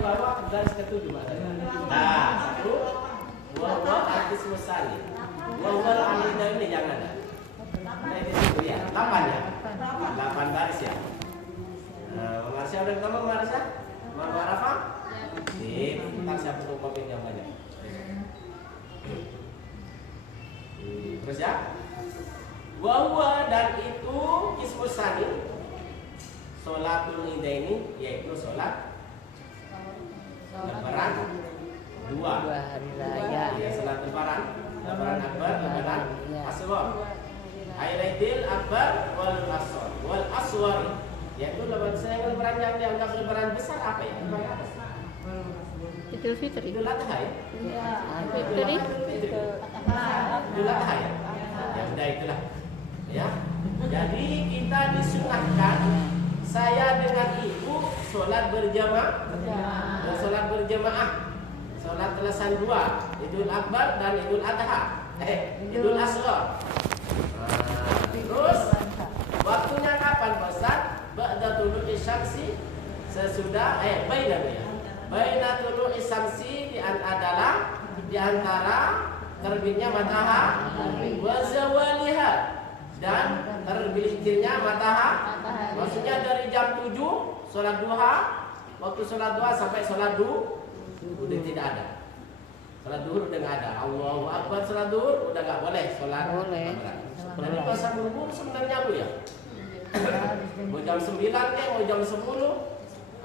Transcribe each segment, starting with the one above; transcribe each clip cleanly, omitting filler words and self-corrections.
bawah garis ketujuh Mas. Nah, satu. Wa artis musani. Wa al-amida ini jangan ada. Nah, itu situ ya. 8 ya. 8 baris ya. Nah, Marsha udah ketemu Marsha? Mama Rafa? Ntar siapa tuh kopi yang banyak. Terus ya. Wa dan itu ismus sani. Sholatul idaini yaitu sholat lebaran 2 hari raya. Ya, sholat lebaran akbar, lebaran asghar. Aidil akbar wal aswar. Yaitu lebaran yang dianggap lebaran besar apa ya? Idul Fitri. Idul Adha ya? Fitri. Idul Adha ya? Ya udah itulah. Ya. Jadi kita disunahkan saya dengan ibu sholat berjamaah dan sholat berjamaah, sholat telesan 2, Idul Akbar dan Idul Adha, Idul Asghar. Terus waktunya kapan Ustaz? Ba'da tulu'i syamsi, sesudah baina tulu'i syamsi adalah di antara terbitnya matahari wa zawaliha dan tergelincirnya matahari. Maksudnya dari jam 7 sholat duha, waktu sholat duha sampai sholat duhur udah tidak ada. Sholat duhur udah nggak ada. Allahu Akbar sholat duhur udah nggak boleh sholat. Boleh. Jadi puasa duhur sebenarnya Bu ya. Mau jam 9 mau jam 10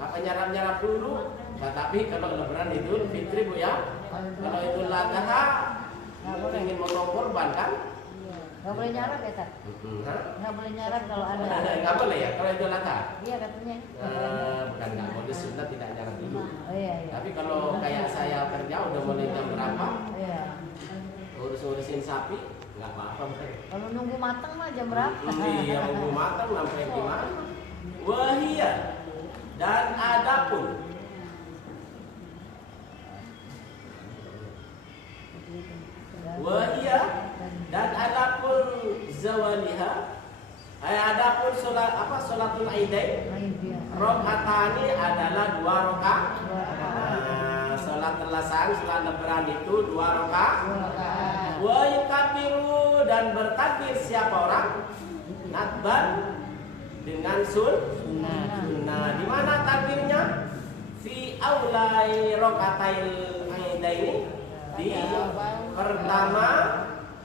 apa nyarap dulu. Tetapi kalau lebaran Idul Fitri Bu ya, kalau Idul Adha ingin membawa korban kan? Nggak boleh nyarap ya, Tat? Nggak boleh nyarap kalau ada. Nggak boleh ya kalau Idul Adha? Iya katanya. Bukan nggak boleh, sunnah tidak nyarap dulu. Oh, iya. Tapi kalau kayak saya kerja udah mulai jam berapa? Iya. Urus-urusin sapi nggak apa-apa. Kalau nunggu matang mah jam berapa? Iya, nunggu matang sampai gimana? Wahia dan adapun wahia dan adapun zawaliha, adapun sholatul idain, rakaatani adalah 2 rakaat. Sholat telasan, sholat lebaran itu 2 rakaat. Wa yukabiru dan bertakbir siapa orang? Nadban dengan sunnah. Di mana takbirnya? Fi aulai rakaatil idaini, di pertama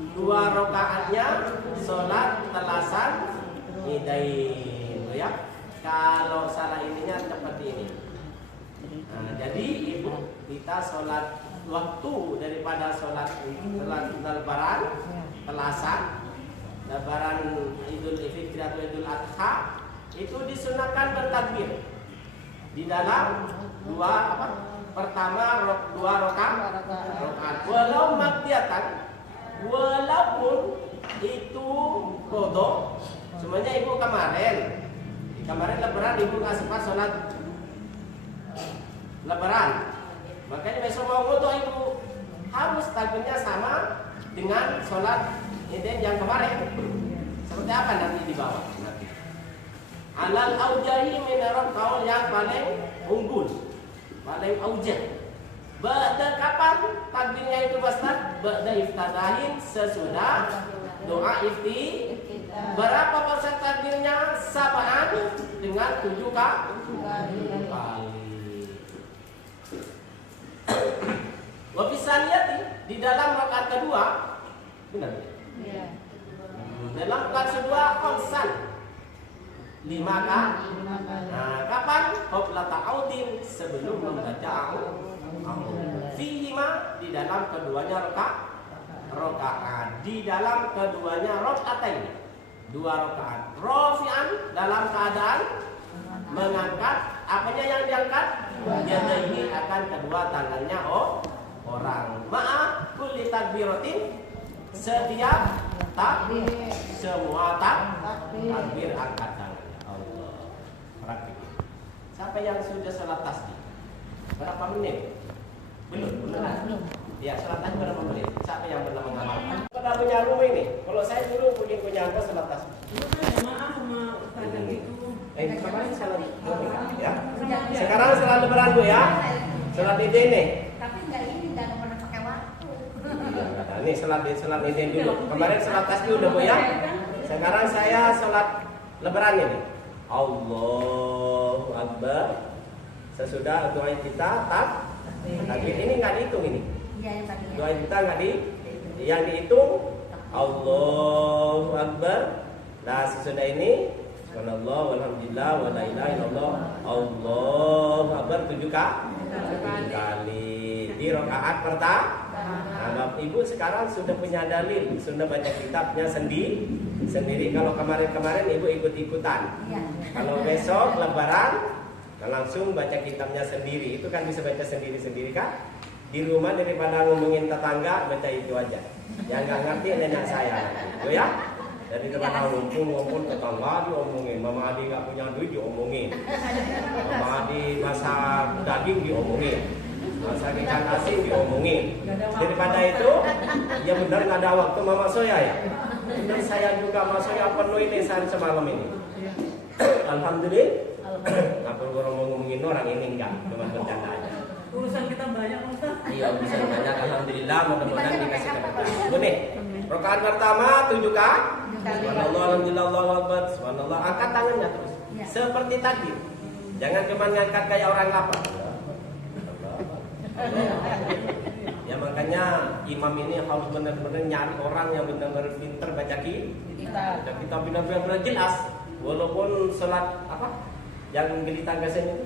2 rakaatnya sholat telasan idain ya. Kalau salah ininya seperti ini. Nah, jadi ibu kita sholat waktu daripada sholat lebaran telasan, lebaran Idul Fitri atau Idul Adha itu disunahkan bertakbir di dalam pertama 2 rakaat walau makdiatan, walaupun itu qadha. Semuanya ibu kemarin lebaran ibu nggak sempat sholat lebaran, makanya besok mau qadha ibu harus takbirnya sama dengan sholat idin yang kemarin. Seperti apa nanti di bawah? Alal aujahi minarab kaul yang paling unggul, paling aujah. Ba'da kapan takbirnya itu Ustaz? Ba'da iftadahin, sesudah doa ifti. Berapa persen takbirnya? Sab'an, dengan 7 kali. Wa fisaniyati, di dalam rakaat kedua, benar? Iya. Dalam rakaat kedua khamsan, 5 kali. Nah, kapan? Qabla ta'audin, sebelum membaca fihima, di dalam keduanya rakaat. Di dalam keduanya rakaatain, 2 rakaat. Rafi'an, dalam keadaan mengangkat, apanya yang diangkat? Yadaihi, akan kedua tangannya orang. Ma'a kulli takbiratin, setiap takbir, semua takbir angkat tangannya. Allah, praktik. Siapa yang sudah sholat tasbih? Berapa menit? Belum. Ya, sholat tasbih berapa menit? Siapa yang pernah mengamalkan? Pernah punya rumah ini? Kalau saya dulu punya apa sholat tasbih? Maaf sama Ustaz itu. Kemarin sholat ya. Sekarang sholat lebaran Bu ya. Salat idin nih. Tapi enggak pernah pakai waktu. Nah, ini salat idin dulu. Kemarin salat tasbih udah Bu ya. Sekarang saya salat lebaran ini. Allahu Akbar. Sesudah doa kita takbir ini nggak dihitung ini. Iya yang tadi. Doa kita nggak yang dihitung Allahu Akbar. Nah sesudah ini Subhanallah walhamdulillah wa la ilaha illallah Allahu Akbar 7 kali di rakaat pertama. Nah, Bapak Ibu sekarang sudah punya dalil, sudah baca kitabnya sendiri. Kalau kemarin Ibu ikut-ikutan. Iya. Kalau besok lebaran langsung baca kitabnya sendiri. Itu kan bisa baca sendiri-sendiri kan? Di rumah daripada ngomongin tetangga baca itu aja. Yang nggak ngerti nenek saya. Tuh ya. Jadi daripada ngumpul tetangga diomongin. Mama Adi nggak punya duit diomongin. Mama Adi masak daging diomongin. Masak ikan asin diomongin. Daripada itu, ya benar nggak ada waktu Mama Soya ya. Dan saya juga Mama Soya penuh ini semalam ini. Alhamdulillah. Nggak perlu ngomongin orang ini enggak, cuma bercanda aja. Urusan kita banyak Ustaz. Iya urusan banyak. Alhamdulillah mudah-mudahan dikasih keberkahan. Boleh. Rakaat pertama 7 kali. Subhanallah, alhamdulillah, Allahu Akbar. Subhanallah, angkat tangannya terus. Seperti tadi. Jangan cuma ngangkat kayak orang lapar. Ya makanya imam ini harus benar-benar nyari orang yang benar-benar pintar baca kita benar-benar jelas. Walaupun salat apa? Yang geli tanggasan itu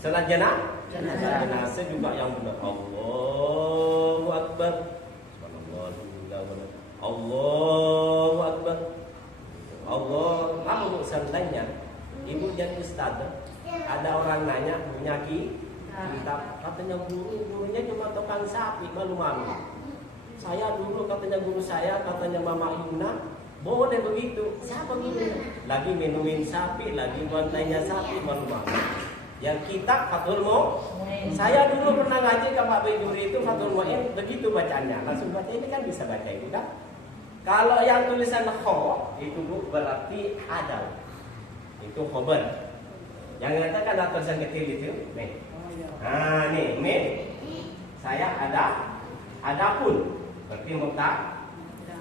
salat jenazah juga yang benar. Allahu Akbar. Subhanallah, alhamdulillah. Allahu Akbar. Allah, apa bu santainya? Ibu jadi ustaz. Ada orang nanya punya kitab, katanya gurunya cuma tukang sapi, malu-malu. Saya dulu katanya guru saya, katanya Mama Yuna, boleh begitu. Siapa gurunya? Lagi minumin sapi, lagi bantainya sapi, malu-malu. Yang kitab Fathul Mu'in. Saya dulu pernah ngaji ke Pak Biduri itu Fathul Mu'in, begitu bacanya. Langsung baca ini kan bisa baca itu kan? Kalau yang tulisan kho itu bu berarti ada. Itu khobar. Yang nyata kan tulisan kecil itu, nih. Nah, nih. Saya adapun. Berarti mubtada.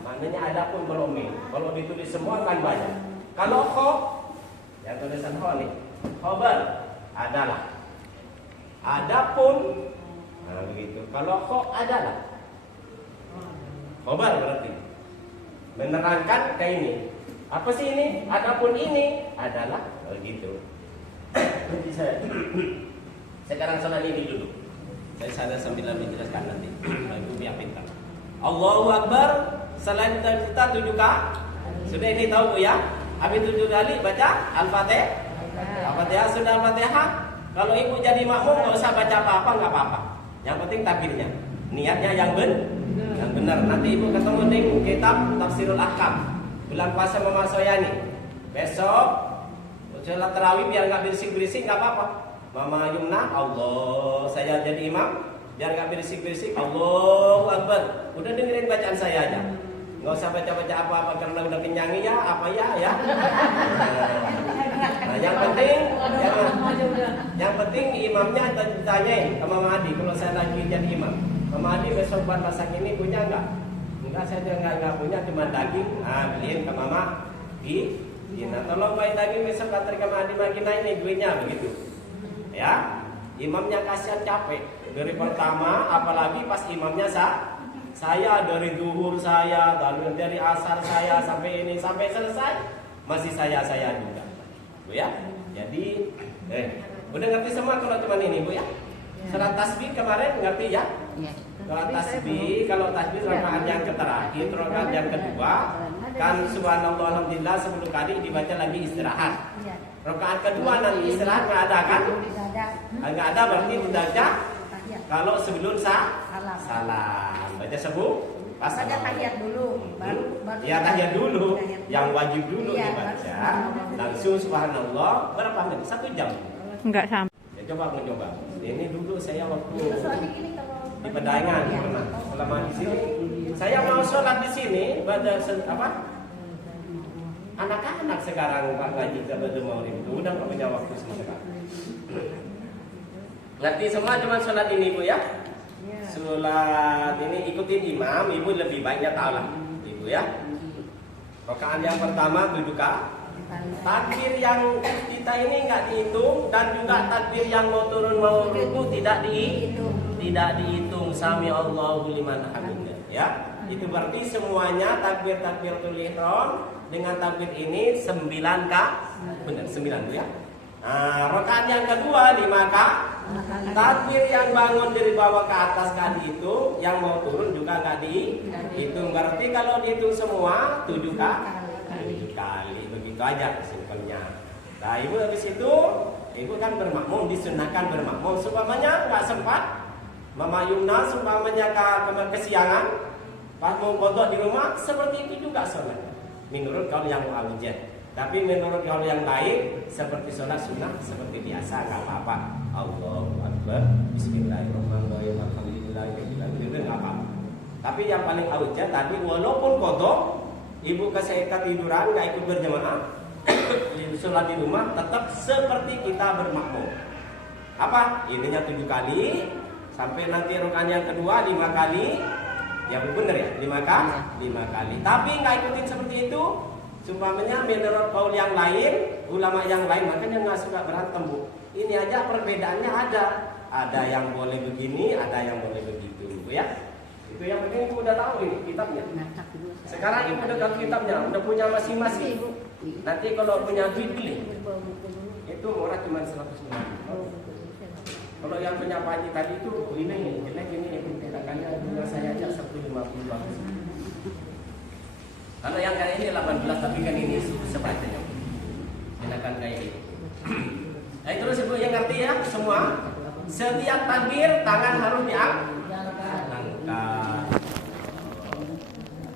Maknanya adapun kalau me. Kalau ditulis semua kan banyak. Kalau kho, yang tulisan kho nih, khobar adalah. Adapun, nah begitu. Kalau kho adalah. Khobar berarti menerangkan kayak ini. Apa sih ini? Adapun ini adalah begitu. Nanti saya sekarang salat ini dulu. Saya sadar sambil menjelaskan nanti. Ibu biar pintar. Allahu Akbar. Selain kita 7 kali. Sudah ini tahu Bu ya? Habis 7 kali baca Al-Fatihah. Al-Fatihah sudah Al-Fatihah. Kalau ibu jadi makmum nggak usah baca apa-apa, nggak apa-apa. Yang penting takbirnya. Niatnya yang benar. Nanti ibu ketemu di kitab Tafsirul Ahkam. Bulan puasa Mama Soyani. Besok sholat tarawih biar nggak berisik-berisik nggak apa-apa. Mama Yumna, Allah, saya jadi imam, biar nggak berisik-berisik. Allahu Akbar. Udah dengerin bacaan saya aja. Nggak usah baca-baca apa-apa karena udah kenyang ya, apa ya. Nah, yang penting imamnya ditanyain ke Mama Adi kalau saya lagi jadi imam. Mama Adi besok buat masak ini punya nggak? Enggak, saya nggak punya, cuma daging. Nah, beliin ke Mama Di. Nah, tolong bayi daging besok antar ke Mama Adi lagi naik nih duitnya begitu. Ya, imamnya kasihan capek. Dari pertama, apalagi pas imamnya saya dari zuhur saya, lalu dari asar saya sampai ini sampai selesai masih saya juga, Bu ya. Jadi, udah ngerti semua kalau cuma ini Bu ya. Salat tasbih kemarin ngerti ya? Kalau tasbih rakaat yang terakhir, rakaat yang kedua kan subhanallah alhamdulillah 10 kali dibaca lagi istirahat. Rakaat kedua nanti istirahat nggak ada kan? Nggak ada berarti dibaca kalau sebelum salam. Baca pas baca tahiyat dulu, baru ya tahiyat dulu, yang wajib dulu dibaca. Langsung subhanallah berapa menit? 1 jam. Enggak sampai. Ya coba mencoba. Ini dulu saya waktu di Pedayangan pernah. Selama di sini saya mau sholat di sini pada apa? Anak-anak sekarang Pak ngaji pada mau itu udah nggak punya waktu sama sekali. Ngerti semua cuma sholat ini ibu ya? Sholat ini ikutin imam, ibu lebih baiknya tahu lah ibu ya. Rakaat yang pertama 7K. Takbir yang kita ini nggak dihitung dan juga takbir yang mau turun mau ruku tidak dihitung. Sami Allahu liman hamidah ya. Itu berarti semuanya takbir-takbiratul ihram dengan takbir ini 9K. Benar 9 Bu ya. Nah, rakaat yang kedua 5K. Takbir yang bangun dari bawah ke atas nggak dihitung, yang mau turun juga nggak dihitung. Berarti kalau dihitung semua 7K. 7 kali begitu aja simpelnya. Nah ibu habis itu ibu kan bermakmum, disunahkan bermakmum. Supamanya nggak sempat Mama Yumna supamanya kesiangan pas mau kodok di rumah, seperti itu juga sholat menurut kaul yang mu'awiyah. Tapi menurut kaul yang lain seperti sholat sunnah seperti biasa, nggak apa-apa. Allahu Akbar, Bismillahirrahmanirrahim, Alhamdulillahirrahmanirrahim, nggak apa-apa. Tapi yang paling awujah tadi walaupun kodok ibu kasih tiduran nggak ikut berjamaah, sholat di rumah tetap seperti kita bermakmum. Apa? Ininya 7 kali sampai nanti rakaat yang kedua 5 kali. Ya benar ya, 5 kali. Tapi nggak ikutin seperti itu. Sumpamanya menurut kaul yang lain, ulama yang lain, makanya nggak suka berantem Bu. Ini aja perbedaannya ada. Ada yang boleh begini, ada yang boleh begitu, Bu ya. Itu yang penting ibu udah tahu ini kitabnya. Sekarang ibu udah tahu kitabnya, udah punya masing-masing. Nanti kalau punya duit beli. Itu murah cuma 150. Kalau yang punya Pak Haji tadi itu ini jelek ini tindakannya punya saya aja 150 bagus. Kalau yang kayak ini 18 tapi kan ini sebaliknya. Tindakan kayak ini. Nah terus ibu yang ngerti ya semua. Setiap takbir tangan harus diangkat.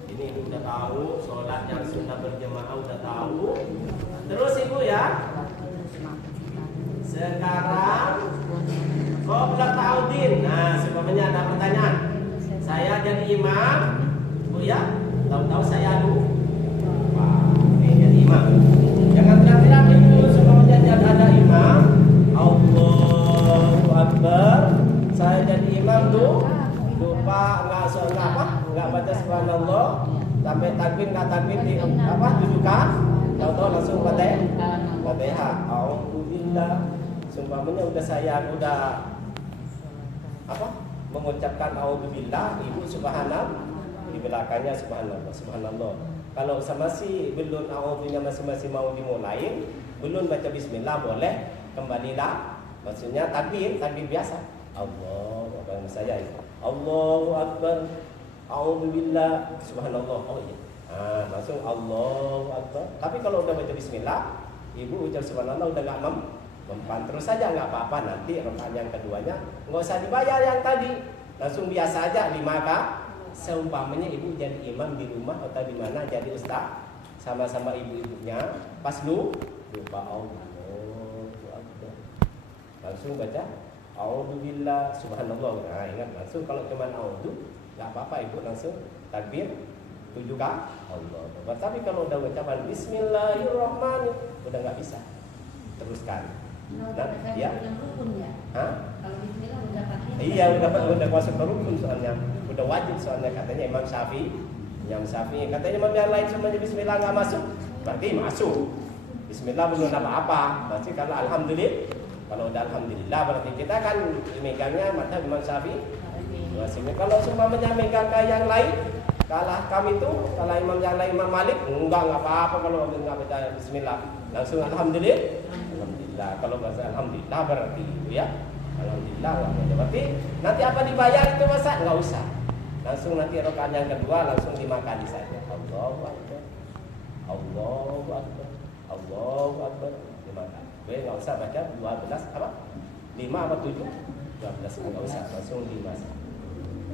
Ini ibu udah tahu, sholat yang sunnah berjamaah udah tahu. Terus ibu ya. Sekarang qabla ta'udin. Nah, sebabnya ada pertanyaan. Saya jadi imam, Bu ya. Tahu-tahu saya lupa. Jadi imam. Jangan teriak-teriak ibu sebabnya ada imam. Allahu Akbar. Saya jadi imam tuh lupa nggak baca subhanallah sampai takbir nggak takbir di apa 7K. Tahu-tahu langsung Fatihah. Alhamdulillah. Sumpamanya saya udah mengucapkan auzubillah, ibu subhanallah, di belakangnya subhanallah. Kalau masih belum auzubillah masing-masing mau dimulai, belum baca bismillah boleh kembalilah. Maksudnya takbir biasa. Allahu Akbar saya itu. Allahu Akbar. Auzubillah subhanallah. Oh iya. Langsung Allahu Akbar. Tapi kalau udah baca bismillah, ibu ucap subhanallah udah enggak mempan terus saja nggak apa-apa. Nanti rakaat yang keduanya nggak usah dibayar yang tadi, langsung biasa aja 5K. Seumpamanya ibu jadi imam di rumah atau di mana jadi ustaz sama-sama ibu-ibunya, pas lupa Allahu Akbar langsung baca auzubillah subhanallah. Nah ingat langsung kalau cuma auzu nggak apa-apa ibu langsung takbir 7K Allah. Tapi kalau udah ucapan bismillahirrahmanirrahim udah nggak bisa teruskan. Ya. Kalau bismillah udah pasti. Iya, udah masuk ke rukun soalnya. Udah wajib soalnya katanya Imam Syafi'i. Katanya imam yang lain semuanya bismillah enggak masuk, berarti masuk. Bismillah belum apa-apa. Berarti kalau alhamdulillah, kalau udah alhamdulillah berarti kita kan megangnya madzhab Imam Syafi'i. Kalau semuanya megang kayak yang lain, kalah kami tuh, kalau imam yang lain Imam Malik, enggak apa-apa kalau enggak baca bismillah. Langsung alhamdulillah. Kalau bahasa alhamdulillah berarti itu ya. Alhamdulillah berarti nanti apa dibayar itu masa nggak usah. Langsung nanti rakaat yang kedua langsung 5 kali saja. Allahu Akbar. Allahu Akbar. Allahu Akbar 5 kali. Nggak usah baca 12 apa? 5 apa 7? 12 nggak usah, langsung 5 saja.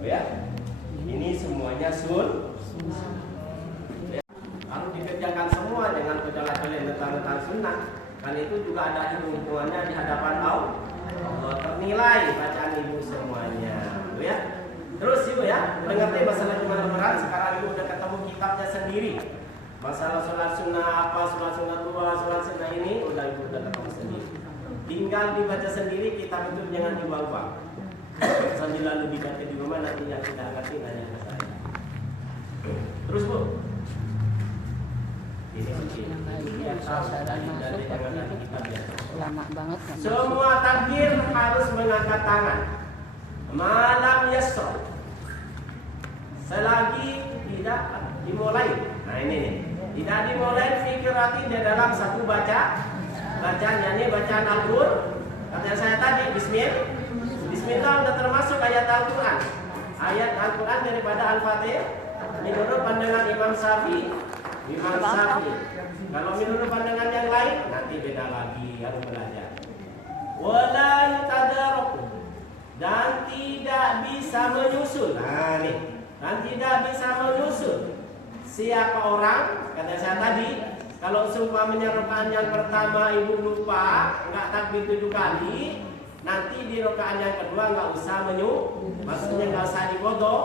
Ya. Ini semuanya harus dikerjakan semua dengan kejalan-jalan tentang sunnah. Kan itu juga ada hitung-hitungannya di hadapan Allah. Ternilai bacaan ibu semuanya, ya. Terus ibu ya, udah ngerti masalah gimana berat. Sekarang ibu udah ketemu kitabnya sendiri. Masalah sholat sunnah apa, sholat sunnah tua, sholat sunnah ini udah ibu udah ketemu sendiri. tinggal dibaca sendiri, kitab itu jangan diubah-ubah. Sambil lalu dibaca di rumah, nanti yang tidak ngerti nanya ke saya. Terus Bu. Ini Lama banget. semua takbir harus mengangkat tangan. Malam yasro. Selagi tidak dimulai. Nah ini nih. Tidak dimulai fikirati di dalam satu bacaan, yakni bacaan Al-Qur'an. Kata saya tadi, Bismillah sudah termasuk ayat Al-Quran. Ayat Al-Quran daripada Al-Fatihah menurut pandangan Imam Syafi'i. Kalau menurut pandangan yang lain nanti beda lagi, harus belajar. Wala yutadarak, dan tidak bisa menyusul. Nah nih, dan tidak bisa menyusul. Siapa orang? Kata saya tadi, kalau seumpamanya rakaat yang pertama ibu lupa, enggak takbir 7 kali, nanti di rakaat yang kedua enggak usah maksudnya enggak usah diqodho,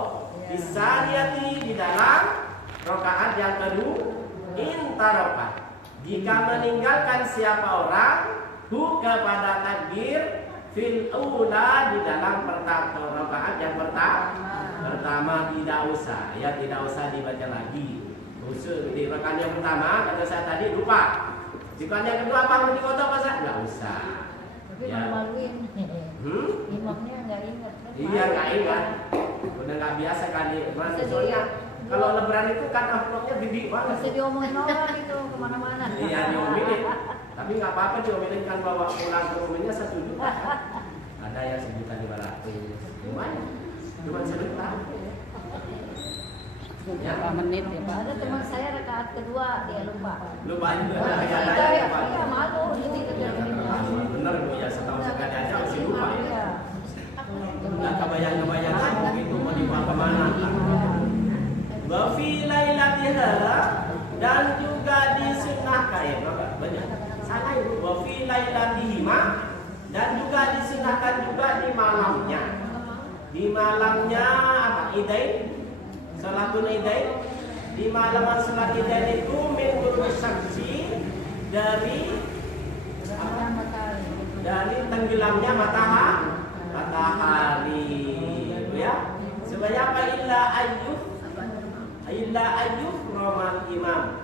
bisa niati di dalam rakaat yang kedua. Intarokat, jika meninggalkan siapa orang kepada takbir fil ula, di dalam rakaat yang pertama tidak usah, ya tidak usah dibaca lagi. Usul di rakaat yang pertama kata saya tadi lupa. Jika yang kedua apa mau diqodho Pak? Enggak usah. Tapi Ya. malu-maluin. Imamnya nggak ingat. Iya nggak ingat. Udah nggak biasa kali. Soalnya kalau lebaran itu kan amplopnya gede banget. Bisa diomongin orang itu kemana-mana. Iya diomelin. Tapi nggak apa-apa diomelin, kan bawa pulang ke rumahnya 1 juta. Ada yang 1.500.000. Lumayan. Cuma sebentar. Berapa menit ya Pak? Ada teman saya rakaat kedua dia lupa. Lupa juga. Iya malu jadi Bener Bu ya, setahun sekali aja masih lupa ya. Iya. Nggak kebayang-kebayang itu mau dibawa kemana. Wa fi lailatiha, dan juga disunnahkan banyak. Salah Ibu. Wa fi lailatihima, dan juga disunnahkan juga di malamnya. Di malamnya apa? Idain. Salatul Idain. Di malam salat Idain itu min ghurub syamsi, dari tenggelamnya matahari itu ya. Sebanyak apa? Illa ayyuf romal imam,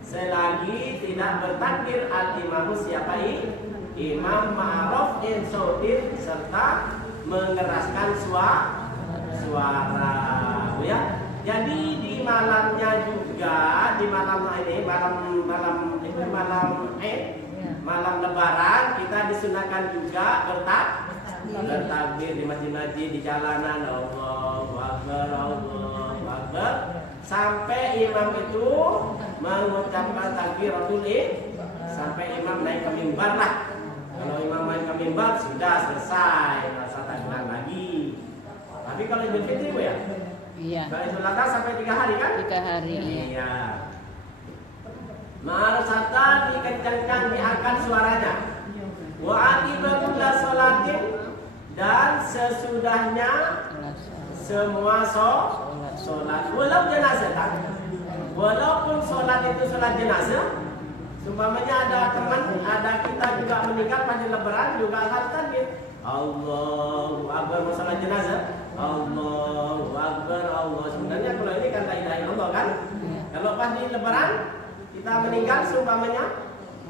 selagi tidak bertakbir al imamu siapa imam ma'ruf insautin, serta mengeraskan suara ya. Jadi di malamnya juga, di malam ini malam lebaran kita disunahkan juga bertakbir di masjid-masjid, di jalanan, Allahu Akbar, Allahu Akbar, sampai imam itu mengucapkan takbiratul ihram, sampai imam naik ke mimbar lah. Kalau imam naik ke mimbar sudah selesai, masa takbir lagi. Tapi kalau Idul Fitri Bu ya? Iya. Kalau Idul Adha sampai 3 hari kan? 3 hari. Iya. Marasata, dikencangkan, diangkat suaranya. Wa akibatullah sholatin, dan sesudahnya semua sholat. Walaupun sholat itu sholat jenazah. Sumpamanya ada teman, ada kita juga meninggal pada lebaran juga akan takbir. Allahu Akbar, sholat jenazah. Allahu Akbar, Allah. Sebenarnya kalau ini kan la ilaha illallah kan. Kalau pas di lebaran kita meninggal seumpamanya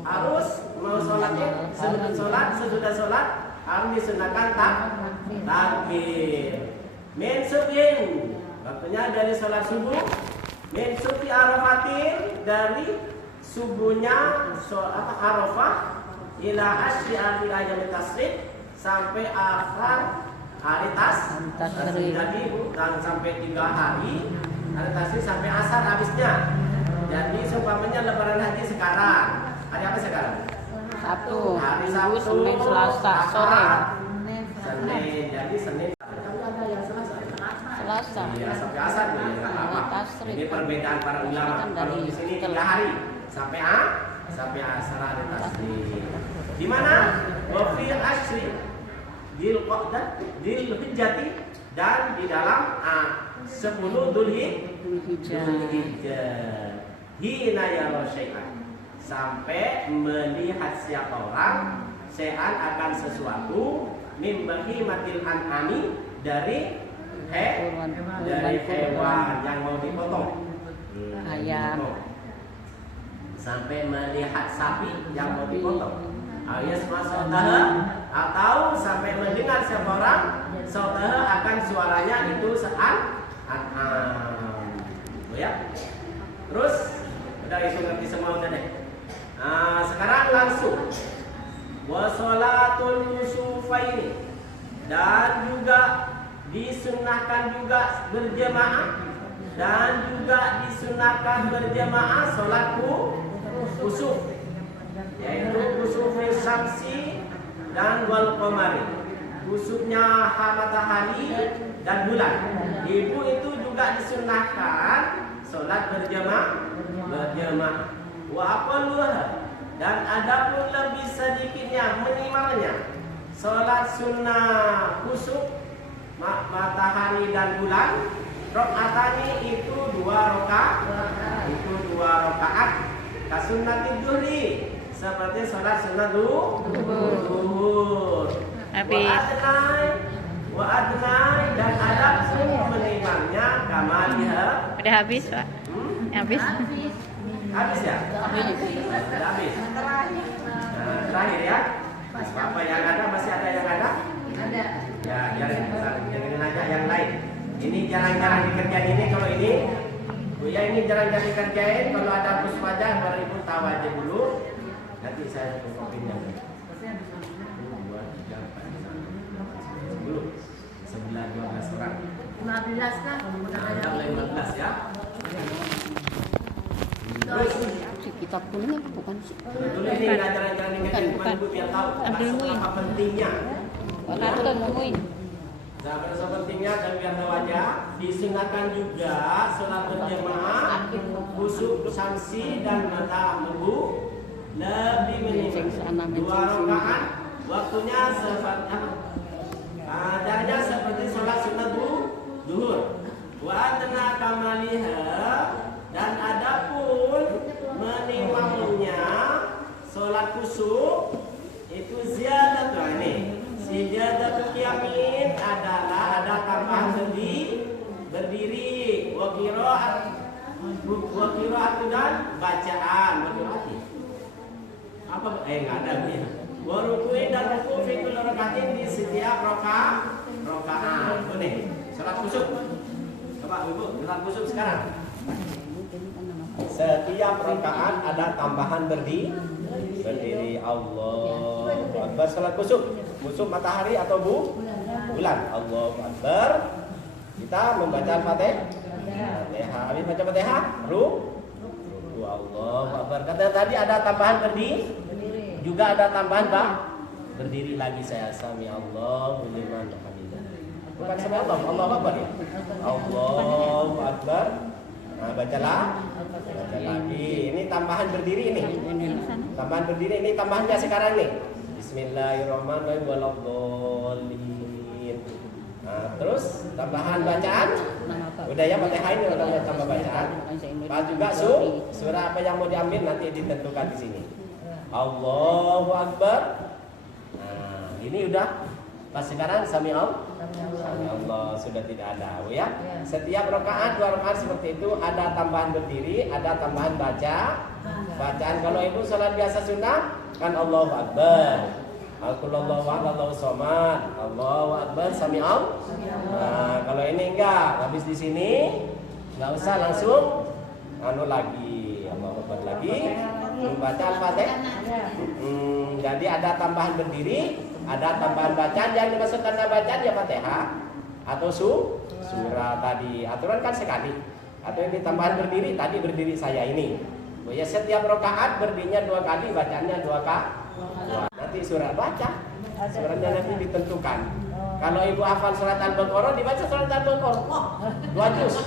harus mau sholatnya sesudah sholat harus disunahkan takbir. Min subhin, waktunya dari sholat subuh. Min subhi arafatin, dari subuhnya Arafah ila asy'ar ayam tasrik, sampai akhir hari tasrik tadi dan sampai 3 hari hari tasrik sampai asar habisnya. Jadi seumpamanya lebaran haji sekarang, hari apa sekarang? Sabtu, Hari Minggu, Sabtu, Senin, Selasa, sore. Senin, jadi Senin. Selasa. Iya, sampai asar tuh ya, nggak apa-apa. Tasrik. Ini perbedaan para ulama. Kan Kalau dari di sini 3 setelah. hari sampai asar hari tasrik. Di mana? Wa fi asyri dil qa'dah dil hijjati, dan di dalam 10 Dzulhijjah. Hina yara syai'an, sampai melihat siapa orang sean akan sesuatu min bahimatil an'ami dari hewan yang mau dipotong. Ayam. Sampai melihat sapi yang mau dipotong. Alias masautaha atau sampai mendengar siapa orang sautaha akan suaranya itu an'am. Ya. Terus udah itu ngerti semua udah deh. Sekarang langsung wasolatul kusufaini, dan juga disunahkan juga berjemaah, dan juga disunahkan berjemaah sholat kusuf, yaitu kusufil syamsi dan wal qamari, kusufnya matahari dan bulan. Ibu itu juga disunahkan sholat berjemaah. Wa aqalluha, dan adapun lebih sedikitnya minimalnya sholat sunnah kusuf matahari dan bulan rakaatani itu 2 rakaat kasunnati dhuhri, seperti sholat sunnah zuhur. Wa adnai, dan adapun minimalnya kamaliha. Udah habis, Pak? Habis? Habis ya? Sudah habis. Terakhir ya. Apa yang ada, masih ada yang ada? Ada. Ya, jangan aja yang lain. Ini jarang-jarang dikerjain ini. Kalau ini, ya ini jarang-jarang dikerjain. Kalau ada kus wajah, baru ibu tahu aja dulu. Nanti saya kopinya. 2, 3, 4, 5, 6, 7, 10, 11, 12 orang. 15 lah. Nah, 15 ya. Terus Kitab kuning bukan sih? dulu ini ajaran-ajaran ini kan cuma ibu biar tahu apa pentingnya. Bukan nemuin. Nah, pada pentingnya dan biar tahu aja, disunahkan juga sholat berjamaah, kusuf syamsi dan mata lembu lebih minimal 2 rakaat. Waktunya adanya seperti sholat sunnah zuhur. Wa adna kamaliha, dan adapun minimalnya sholat kusuf itu ziyadatu ini. Ziyadatu qiyamin adalah ada tambahan berdiri, wa qiraat dan bacaan, apa enggak ada ya. Wa ruku'in dan ruku' fi kulli rakaatin, di setiap rakaat. Ini sholat kusuf. Coba Ibu, sholat kusuf sekarang. Setiap rakaat ada tambahan berdiri Allahu Akbar. Salat kusuf matahari atau bulan. Allahu Akbar. Kita membaca Fatihah. Habis baca Fatihah, ruku Allahu Akbar. Kata tadi ada tambahan berdiri. Juga ada tambahan berdiri lagi. Saya sami Allahu liman hamidah. Bukan sami Allahu Akbar ya. Allahu Akbar. Nah, baca lagi. Ini tambahan berdiri ini. Tambahan berdiri ini tambahannya sekarang nih. Bismillahirrahmanirrahim waladdallin. Nah, terus tambahan bacaan. Udah ya Fatihah ini udah tambah bacaan. Pas juga surah apa yang mau diambil nanti ditentukan di sini. Allahu Akbar. Nah, ini udah. Pas sekarang sami Allah sudah tidak ada, ya. Setiap rakaat 2 rakaat seperti itu ada tambahan berdiri, ada tambahan bacaan. Kalau ibu sholat biasa sunnah kan Allahu Akbar. Allahu Akbar, Allahu Somad, Allahu Akbar, sami Allah. Nah, kalau ini enggak, habis di sini enggak usah langsung lagi, Allahu Akbar lagi, membaca Al-Fatihah. Jadi ada tambahan berdiri, ada tambahan bacaan. Yang dimaksud tanda bacaan ya Fatihah atau surah tadi. Aturan kan sekali. Atau yang tambahan berdiri tadi berdiri saya ini. Ya setiap rakaat berdirinya 2 kali, bacaannya 2 kali. Nanti surah baca. Surahnya nanti ditentukan. Kalau ibu hafal surat Al-Baqarah dibaca surat Al-Baqarah. 2 juz.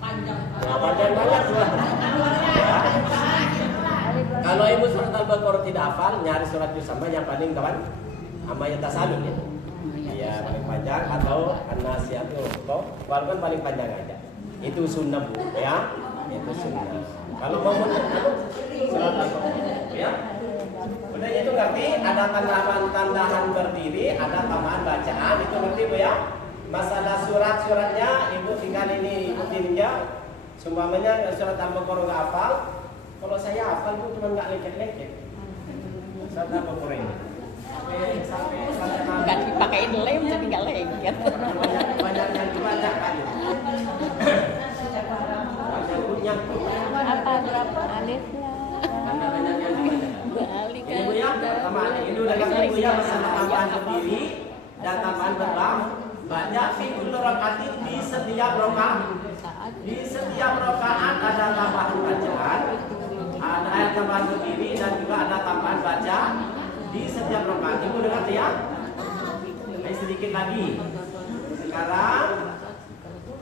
Panjang banget. Kalau ibu surat Al-Baqarah tidak hafal, nyari surat juz sama yang paling kawan. Amma yatasalun ya. Iya, paling panjang atau an-nasiyatu walaupun paling panjang aja. Itu sunnah Bu, ya. Itu sunnah. Kalau mau surat Al-Baqarah ya. Udah itu ngerti, ada tambahan berdiri, ada tambahan bacaan, itu ngerti Bu ya? Masalah surat-suratnya Ibu tinggal ini ikutin aja. Sumpamanya surat Al-Baqarah nggak hafal, kalau saya hafal Bu cuma nggak lengket-lengket. Surat Al-Baqarah ini. Nggak dipakein lem jadi nggak lengket. Banyak yang dibaca kan. Banyak punya. Apa berapa alifnya? Karena banyak yang dibaca. Balik Ini Bu ya, pertama ini udah ngerti Bu ya masalah tambahan berdiri dan tambahan berbang. Banyak fikul rakaat di setiap rakaat. Di setiap rakaat ada tambahan bacaan, ada ayat tambahan berdiri dan juga ada tambahan baca di setiap rakaat. Ibu dengar ya? Ayo sedikit lagi. Sekarang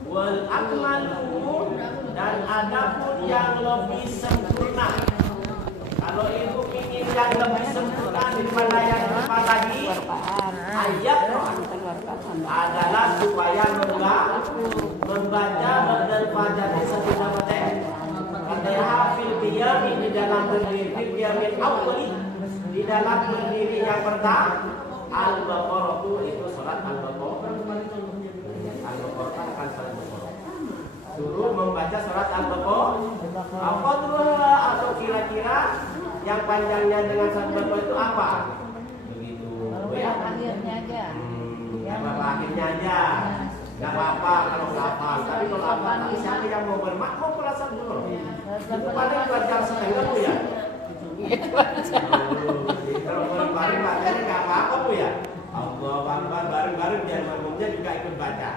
wal akmalu dan adapun yang lebih sempurna. Kalau ibu ingin yang lebih sempurna daripada yang depan lagi, ayat adalah supaya membaca dan fajrnya setiap baca. Fatihah fil qiyam di dalam berdiri fil qiyamil awwali di dalam berdiri yang pertama. Al-Baqarah itu surat Al-Baqarah. Al-Baqarah kan surat Al-Baqarah. Suruh membaca surat Al-Baqarah. Apa atau kira-kira yang panjangnya dengan surat Al-Baqarah itu apa? Begitu. Ya. Akhirnya aja. Apa akhirnya aja. Gak apa-apa kalau nggak hafal. Tapi kalau hafal, tapi siapa yang mau bermakmum perasaan dulu? Itu paling 2 jam setengah Bu ya. Kalau bareng-bareng bacanya nggak apa-apa Bu ya. Allah Akbar bareng-bareng biar makmumnya juga ikut baca.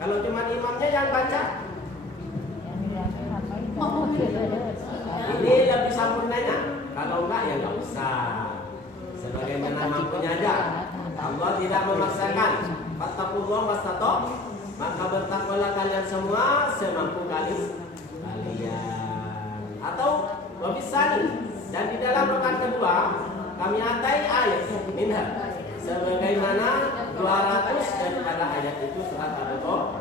Kalau cuma imamnya yang baca, ini lebih sempurnanya. Kalau enggak ya nggak usah. Sebagaimana mampunya aja. Allah tidak memaksakan. Fattaqullah mastata'tum. Maka bertakwalah kalian semua semampu kalian. Atau wabisani. Dan di dalam rakaat kedua kami atai ayat minha. Sebagaimana 200 daripada ayat itu surat Al-Baqarah.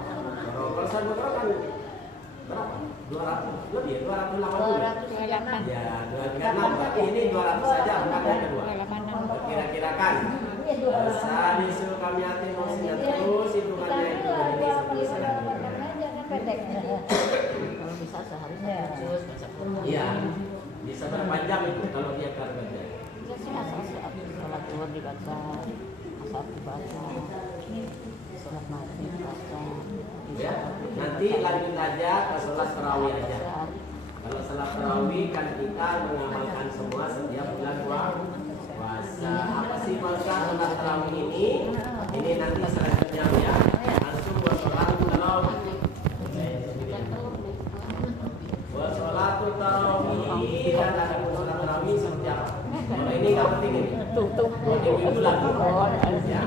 Kalau surat Al-Baqarah kan berapa? 200 lebih 280 ya 236 berarti ini 200 saja bukan yang kedua kira-kira kan salisu kami hati maksudnya terus hitungannya itu pendek. Kalau bisa sehari jus iya bisa berapa jam itu kalau dia kerja ya sih asal sholat zuhur dibaca, asar dibaca, sholat maghrib dibaca. Ya, nanti lanjut aja ke sholat tarawih aja. Kalau sholat tarawih kan kita mengamalkan semua setiap bulan puasa. Apa sih masa sholat tarawih ini? Ini nanti selanjutnya ya. Langsung buat sholat tarawih. Buat sholat tarawih dan ada sholat tarawih seperti apa? Kalau ini nggak penting ini. Tuh. Ini lagi. Ya.